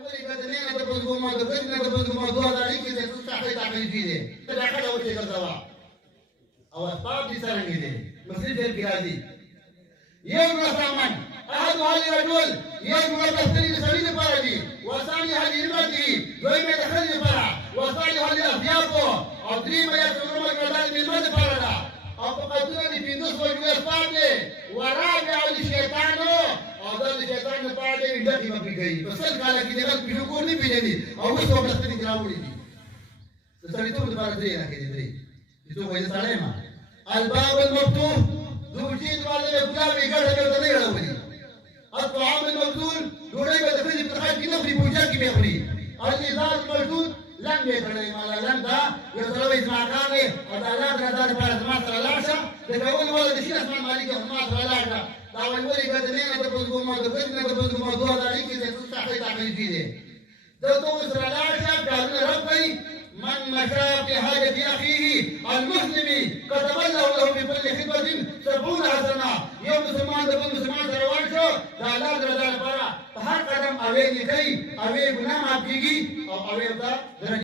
ولې بدنۍ نه د بزګوما د ګډ نه د بزګوما دوه داري کې د تحقیق تحقیقي دي دا کله وته ګرځوا او اسباب دي څنګه دي مسجد البلادي يوم الرحمن أحد هذه الرجل يوم التسليم لسبيل الفرج وثاني هذه المده يوم يدخل الفرع وثاني هذه الأثياب أدري ما يتمرون الكلام من مد فردا أو فقدنا في نصف الأسباب ورابع الشيطان هذا الشيطان بعد يدخل ما بيجي بس قال كده بس بيشوفون لي بيجي أو بس هو بس تكلموا لي تسوي توم الفرد هنا كده دري itu wajah salema الباب المفتوح زوجين والے گلابی گڑھ کے نہیں رہا ہوئی الطعام الموزون دوڑے میں دفعی پرخاش کی نفری پوجا کی میں خلی الازاز الموجود لن بیتنے مالا لن دا یسلو ازماکانے ادالات رداد پر ازمات رلاشا دکاول والا دشین اسمان مالک ازمات رلاشا داوی ولی بدنین دبزگوما دبزگوما دبزگوما دو داری کی سے تستحقی تحقیقی دے دو رلاشا کارن رب گئی من مشى في حاجة أخيه المسلم كتب الله له بكل خدمة 70 حسنة يوم مسلمان دبن مسلمان روان شو دا لا درجة فرا هر قدم أوي لكي أوي بنا ما بيجي أو أوي بتا